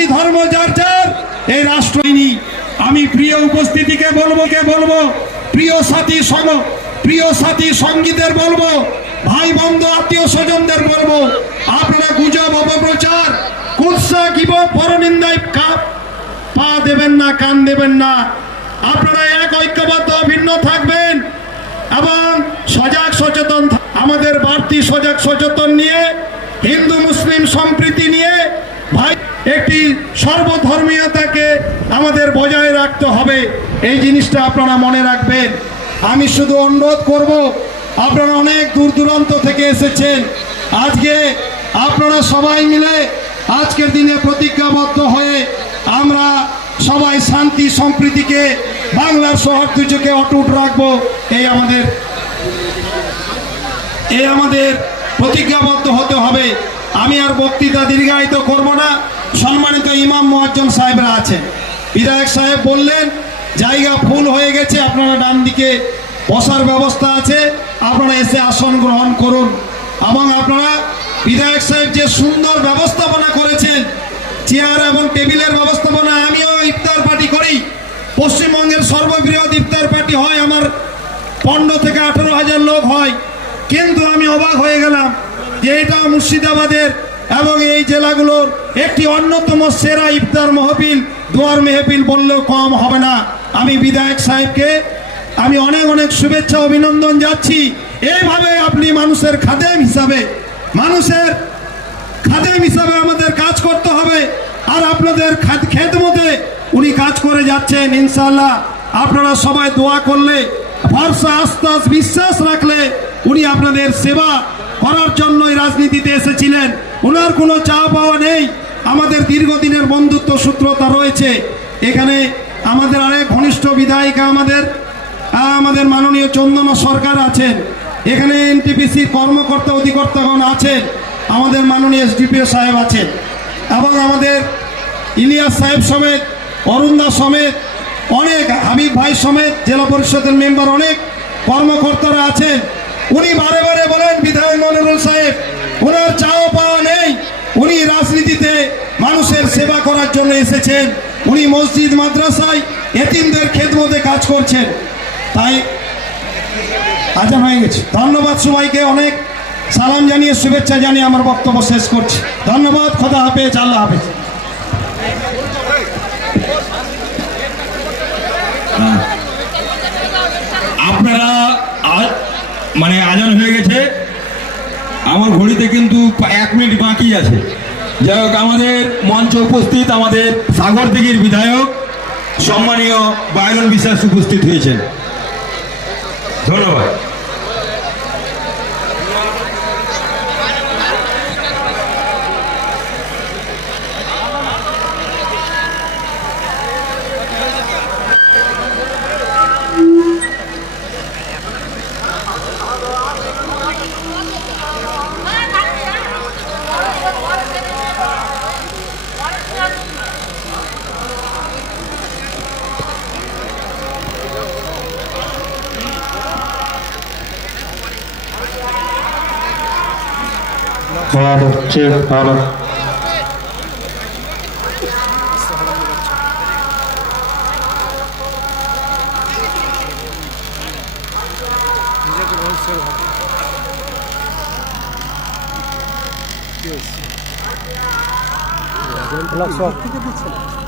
আদিবাসী ধর্ম যার যার এই রাষ্ট্রহীনী আমি প্রিয় উপস্থিতিকে বলব, কে বলব? প্রিয় সাথী সঙ্গ প্রিয় সাথী সঙ্গীতের বলব, ভাই বন্ধু আত্মীয় স্বজনদের বলব, আপনারা গুজব, অপপ্রচার, কুৎসা কিব পরনিন্দায় কা- পা দেবেন না, কান দেবেন না। আপনারা এক ঐক্যবদ্ধ, ভিন্ন থাকবেন এবং সজাগ, সচেতন আমাদের বাড়তি সজাগ, সচেতন নিয়ে, হিন্দু, মুসলিম সম্প্রীতি নিয়ে, ভাই একটি সর্বধর্মীয়তাকে আমাদের বজায় রাখতে হবে। এই জিনিসটা আপনারা মনে রাখবেন। আমি শুধু অনুরোধ করব, আপনারা অনেক দূর দূরান্ত থেকে এসেছেন। আজকে আপনারা সবাই মিলে আজকের দিনে প্রতিজ্ঞাবদ্ধ হয়ে আমরা সবাই শান্তি, সম্প্রীতিকে, বাংলার শহর দুচোকে অটুট রাখব। এই আমাদের এই আমাদের প্রতিজ্ঞাবদ্ধ হতে হবে। আমি আর বক্তৃতা দীর্ঘায়িত করব না। সম্মানিত ইমাম মোয়াজ্জম সাহেবরা আছেন। বিধায়ক সাহেব বললেন, জায়গা ফুল হয়ে গেছে, আপনারা ডান দিকে বসার ব্যবস্থা আছে, আপনারা এসে আসন গ্রহণ করুন। এবং আপনারা বিধায়ক সাহেব যে সুন্দর ব্যবস্থাপনা করেছেন, চেয়ার এবং টেবিলের ব্যবস্থাপনা, আমিও ইফতার পার্টি করি। পশ্চিমবঙ্গের সর্ববৃহৎ ইফতার পার্টি হয়, আমার পনেরো থেকে আঠেরো হাজার লোক হয়। কিন্তু আমি অবাক হয়ে গেলাম যে এটা মুর্শিদাবাদের এবং এই জেলাগুলোর একটি অন্যতম সেরা ইফতার মহফিল, দুয়ার মেহফিল বললেও কম হবে না। আমি বিধায়ক সাহেবকে আমি অনেক অনেক শুভেচ্ছা, অভিনন্দন যাচ্ছি এইভাবে আপনি মানুষের খাদেম হিসাবে, মানুষের খাদেম হিসাবে আমাদের কাজ করতে হবে। আর আপনাদের খেদমতে উনি কাজ করে যাচ্ছেন ইনশাল্লাহ আপনারা সবাই দোয়া করলে, ভরসা, আস্থাস, বিশ্বাস রাখলে উনি আপনাদের সেবা করার জন্যই রাজনীতিতে এসেছিলেন। ওনার কোনো চা পাওয়া নেই। আমাদের দীর্ঘদিনের বন্ধুত্ব সূত্রতা রয়েছে। এখানে আমাদের আরেক ঘনিষ্ঠ বিধায়িকা আমাদের আমাদের মাননীয় চন্দনা সরকার আছেন। এখানে এনটিপিসির কর্মকর্তা অধিকর্তাগণ আছেন। আমাদের মাননীয় এসডিপিও সাহেব আছেন। এবং আমাদের ইলিয়াস সাহেব সমেত অরুণদা সমেত, অনেক হাবিব ভাই সমেত, জেলা পরিষদের মেম্বার অনেক কর্মকর্তারা আছেন। উনি বারে বারে বলেন, বিধায়ক মনিরুল সাহেব, ওনার চাও পাওয়া নেই। উনি রাজনীতিতে মানুষের সেবা করার জন্য এসেছেন। উনি মসজিদ, মাদ্রাসায় এতিমদের খেদমতে কাজ করছেন। তাই আজান হয়ে গেছে। ধন্যবাদ সবাইকে, অনেক সালাম জানিয়ে, শুভেচ্ছা জানিয়ে আমার বক্তব্য শেষ করছি। ধন্যবাদ, খোদা হাফেজ, আল্লাহ হাফেজ আপনারা আ- মানে আজান হয়ে গেছে। আমার ঘড়িতে কিন্তু এক মিনিট বাকি আছে। যাই হোক, আমাদের মঞ্চ উপস্থিত আমাদের সাগর দিঘির বিধায়ক, সম্মানীয় বায়রন বিশ্বাস উপস্থিত হয়েছেন। ধন্যবাদ। ভালো ঠিক ভালো ব্লক সব থেকে দিচ্ছে না